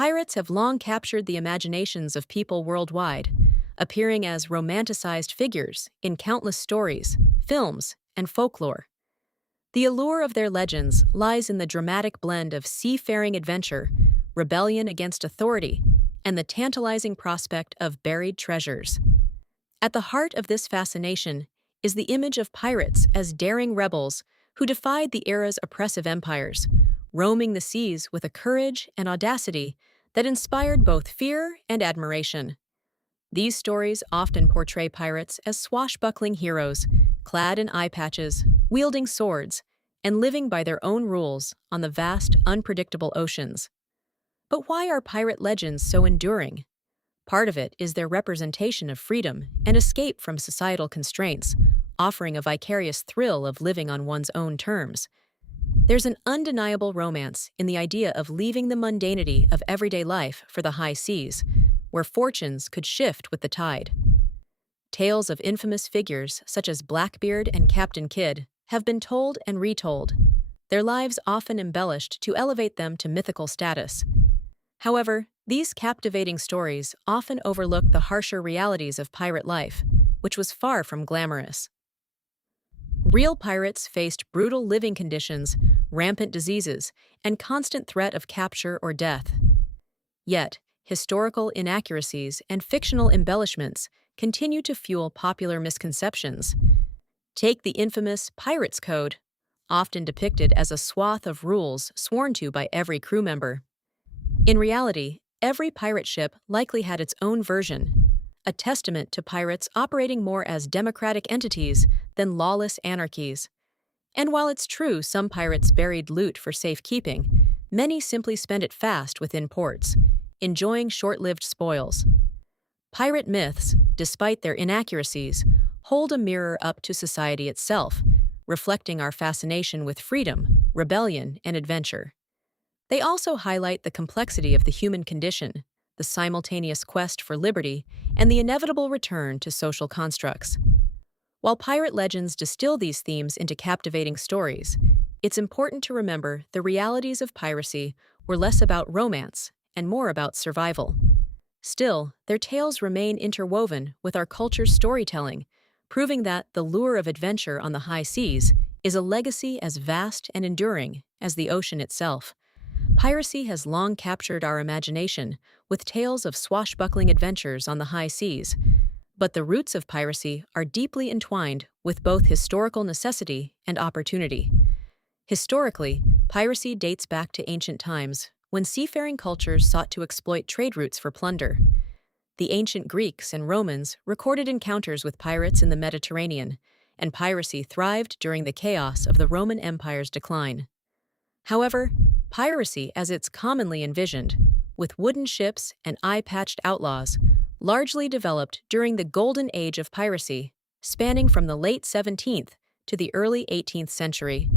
Pirates have long captured the imaginations of people worldwide, appearing as romanticized figures in countless stories, films, and folklore. The allure of their legends lies in the dramatic blend of seafaring adventure, rebellion against authority, and the tantalizing prospect of buried treasures. At the heart of this fascination is the image of pirates as daring rebels who defied the era's oppressive empires, roaming the seas with a courage and audacity that inspired both fear and admiration. These stories often portray pirates as swashbuckling heroes, clad in eye patches, wielding swords, and living by their own rules on the vast, unpredictable oceans. But why are pirate legends so enduring? Part of it is their representation of freedom and escape from societal constraints, offering a vicarious thrill of living on one's own terms. There's an undeniable romance in the idea of leaving the mundanity of everyday life for the high seas, where fortunes could shift with the tide. Tales of infamous figures such as Blackbeard and Captain Kidd have been told and retold, their lives often embellished to elevate them to mythical status. However, these captivating stories often overlook the harsher realities of pirate life, which was far from glamorous. Real pirates faced brutal living conditions, rampant diseases, and constant threat of capture or death. Yet, historical inaccuracies and fictional embellishments continue to fuel popular misconceptions. Take the infamous Pirates Code, often depicted as a swath of rules sworn to by every crew member. In reality, every pirate ship likely had its own version, a testament to pirates operating more as democratic entities than lawless anarchies. And while it's true some pirates buried loot for safekeeping, many simply spent it fast within ports, enjoying short-lived spoils. Pirate myths, despite their inaccuracies, hold a mirror up to society itself, reflecting our fascination with freedom, rebellion, and adventure. They also highlight the complexity of the human condition, the simultaneous quest for liberty, and the inevitable return to social constructs. While pirate legends distill these themes into captivating stories, it's important to remember the realities of piracy were less about romance and more about survival. Still, their tales remain interwoven with our culture's storytelling, proving that the lure of adventure on the high seas is a legacy as vast and enduring as the ocean itself. Piracy has long captured our imagination, with tales of swashbuckling adventures on the high seas. But the roots of piracy are deeply entwined with both historical necessity and opportunity. Historically, piracy dates back to ancient times, when seafaring cultures sought to exploit trade routes for plunder. The ancient Greeks and Romans recorded encounters with pirates in the Mediterranean, and piracy thrived during the chaos of the Roman Empire's decline. However, piracy, as it's commonly envisioned, with wooden ships and eye-patched outlaws, largely developed during the Golden Age of piracy, spanning from the late 17th to the early 18th century.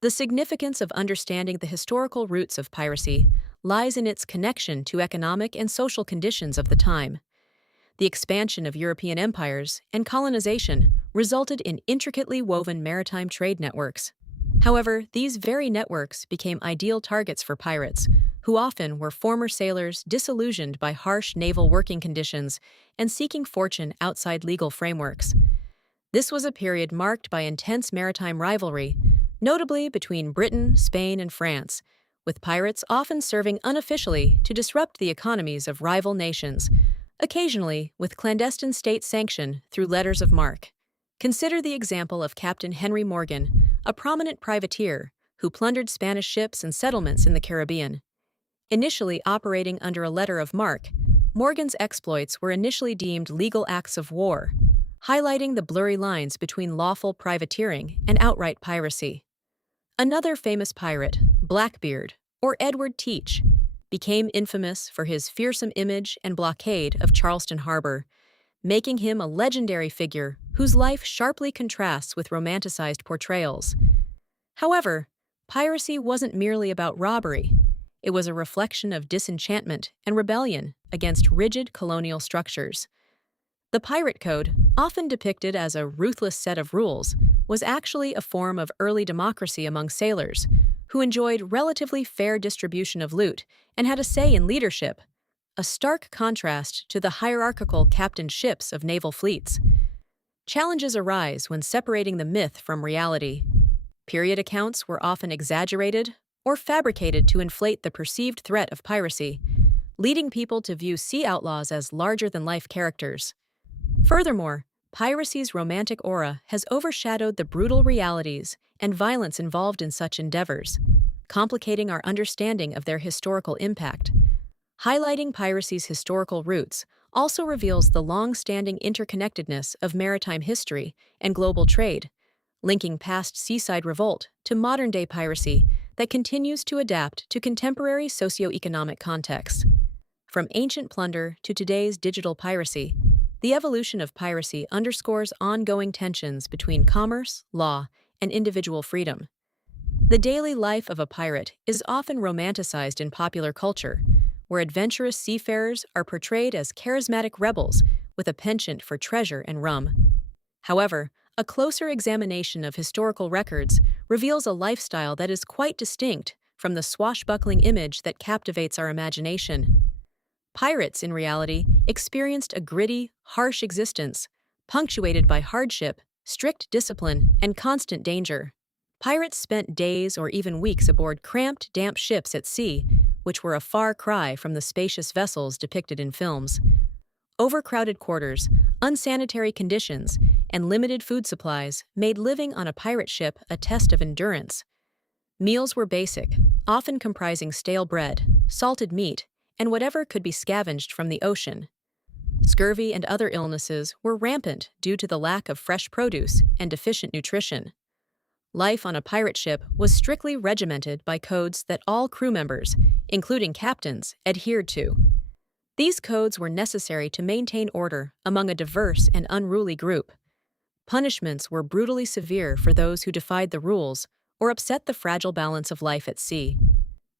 The significance of understanding the historical roots of piracy lies in its connection to economic and social conditions of the time. The expansion of European empires and colonization resulted in intricately woven maritime trade networks. However, these very networks became ideal targets for pirates, who often were former sailors disillusioned by harsh naval working conditions and seeking fortune outside legal frameworks. This was a period marked by intense maritime rivalry, notably between Britain, Spain, and France, with pirates often serving unofficially to disrupt the economies of rival nations, occasionally with clandestine state sanction through letters of marque. Consider the example of Captain Henry Morgan, a prominent privateer who plundered Spanish ships and settlements in the Caribbean. Initially operating under a letter of marque, Morgan's exploits were initially deemed legal acts of war, highlighting the blurry lines between lawful privateering and outright piracy. Another famous pirate, Blackbeard, or Edward Teach, became infamous for his fearsome image and blockade of Charleston Harbor, making him a legendary figure whose life sharply contrasts with romanticized portrayals. However, piracy wasn't merely about robbery. It was a reflection of disenchantment and rebellion against rigid colonial structures. The Pirate Code, often depicted as a ruthless set of rules, was actually a form of early democracy among sailors, who enjoyed relatively fair distribution of loot and had a say in leadership, a stark contrast to the hierarchical captained ships of naval fleets. Challenges arise when separating the myth from reality. Period accounts were often exaggerated or fabricated to inflate the perceived threat of piracy, leading people to view sea outlaws as larger-than-life characters. Furthermore, piracy's romantic aura has overshadowed the brutal realities and violence involved in such endeavors, complicating our understanding of their historical impact. Highlighting piracy's historical roots also reveals the long-standing interconnectedness of maritime history and global trade, linking past seaside revolt to modern-day piracy that continues to adapt to contemporary socio-economic contexts. From ancient plunder to today's digital piracy, the evolution of piracy underscores ongoing tensions between commerce, law, and individual freedom. The daily life of a pirate is often romanticized in popular culture, where adventurous seafarers are portrayed as charismatic rebels with a penchant for treasure and rum. However, a closer examination of historical records reveals a lifestyle that is quite distinct from the swashbuckling image that captivates our imagination. Pirates, in reality, experienced a gritty, harsh existence, punctuated by hardship, strict discipline, and constant danger. Pirates spent days or even weeks aboard cramped, damp ships at sea, which were a far cry from the spacious vessels depicted in films. Overcrowded quarters, unsanitary conditions, and limited food supplies made living on a pirate ship a test of endurance. Meals were basic, often comprising stale bread, salted meat, and whatever could be scavenged from the ocean. Scurvy and other illnesses were rampant due to the lack of fresh produce and deficient nutrition. Life on a pirate ship was strictly regimented by codes that all crew members, including captains, adhered to. These codes were necessary to maintain order among a diverse and unruly group. Punishments were brutally severe for those who defied the rules or upset the fragile balance of life at sea.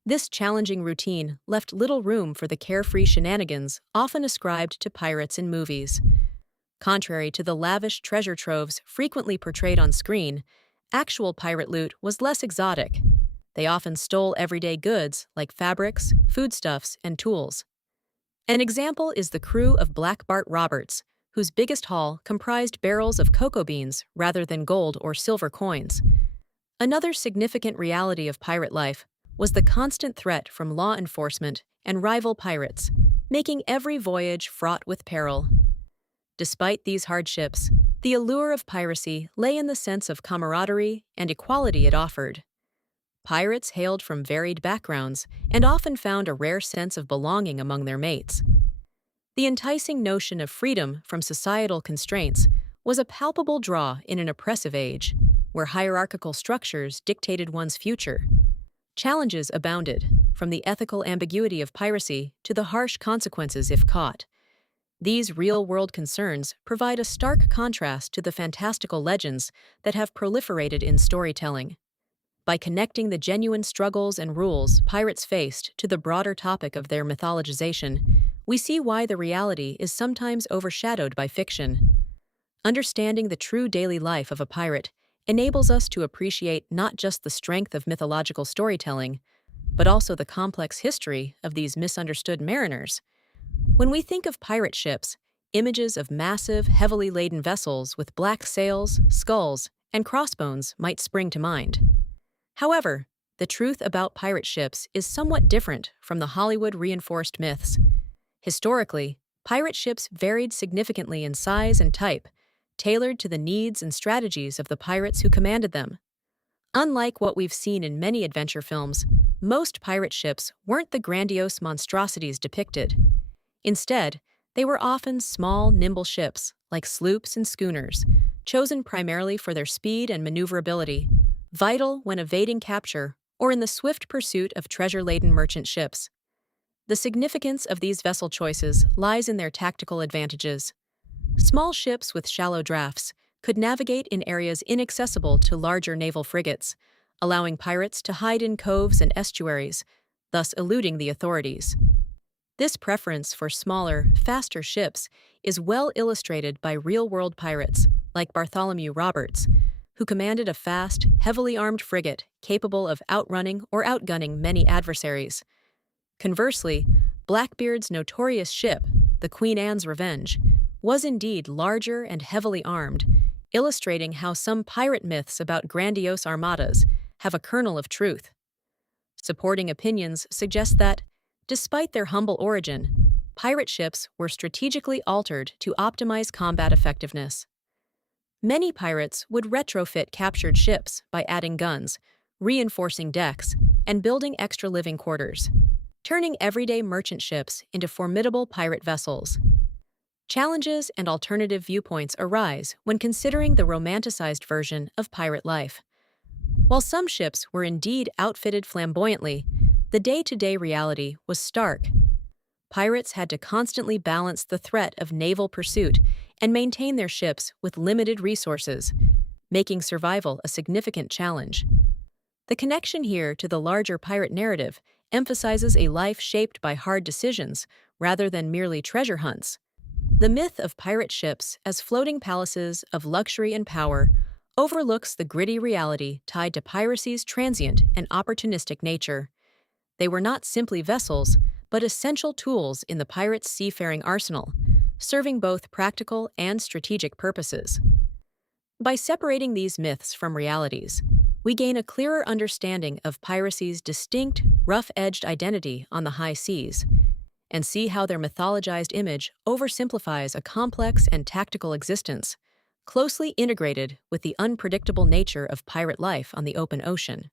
This challenging routine left little room for the carefree shenanigans often ascribed to pirates in movies. Contrary to the lavish treasure troves frequently portrayed on screen, actual pirate loot was less exotic. They often stole everyday goods like fabrics, foodstuffs, and tools. An example is the crew of Black Bart Roberts, whose biggest haul comprised barrels of cocoa beans rather than gold or silver coins. Another significant reality of pirate life was the constant threat from law enforcement and rival pirates, making every voyage fraught with peril. Despite these hardships, the allure of piracy lay in the sense of camaraderie and equality it offered. Pirates hailed from varied backgrounds and often found a rare sense of belonging among their mates. The enticing notion of freedom from societal constraints was a palpable draw in an oppressive age, where hierarchical structures dictated one's future. Challenges abounded, from the ethical ambiguity of piracy to the harsh consequences if caught. These real-world concerns provide a stark contrast to the fantastical legends that have proliferated in storytelling. By connecting the genuine struggles and rules pirates faced to the broader topic of their mythologization, we see why the reality is sometimes overshadowed by fiction. Understanding the true daily life of a pirate enables us to appreciate not just the strength of mythological storytelling, but also the complex history of these misunderstood mariners. When we think of pirate ships, images of massive, heavily laden vessels with black sails, skulls, and crossbones might spring to mind. However, the truth about pirate ships is somewhat different from the Hollywood-reinforced myths. Historically, pirate ships varied significantly in size and type, tailored to the needs and strategies of the pirates who commanded them. Unlike what we've seen in many adventure films, most pirate ships weren't the grandiose monstrosities depicted. Instead, they were often small, nimble ships, like sloops and schooners, chosen primarily for their speed and maneuverability, vital when evading capture or in the swift pursuit of treasure-laden merchant ships. The significance of these vessel choices lies in their tactical advantages. Small ships with shallow drafts could navigate in areas inaccessible to larger naval frigates, allowing pirates to hide in coves and estuaries, thus eluding the authorities. This preference for smaller, faster ships is well illustrated by real-world pirates like Bartholomew Roberts, who commanded a fast, heavily armed frigate capable of outrunning or outgunning many adversaries. Conversely, Blackbeard's notorious ship, the Queen Anne's Revenge, was indeed larger and heavily armed, illustrating how some pirate myths about grandiose armadas have a kernel of truth. Supporting opinions suggest that, despite their humble origin, pirate ships were strategically altered to optimize combat effectiveness. Many pirates would retrofit captured ships by adding guns, reinforcing decks, and building extra living quarters, turning everyday merchant ships into formidable pirate vessels. Challenges and alternative viewpoints arise when considering the romanticized version of pirate life. While some ships were indeed outfitted flamboyantly, the day-to-day reality was stark. Pirates had to constantly balance the threat of naval pursuit and maintain their ships with limited resources, making survival a significant challenge. The connection here to the larger pirate narrative emphasizes a life shaped by hard decisions rather than merely treasure hunts. The myth of pirate ships as floating palaces of luxury and power overlooks the gritty reality tied to piracy's transient and opportunistic nature. They were not simply vessels, but essential tools in the pirates' seafaring arsenal, serving both practical and strategic purposes. By separating these myths from realities, we gain a clearer understanding of piracy's distinct, rough-edged identity on the high seas, and see how their mythologized image oversimplifies a complex and tactical existence, closely integrated with the unpredictable nature of pirate life on the open ocean.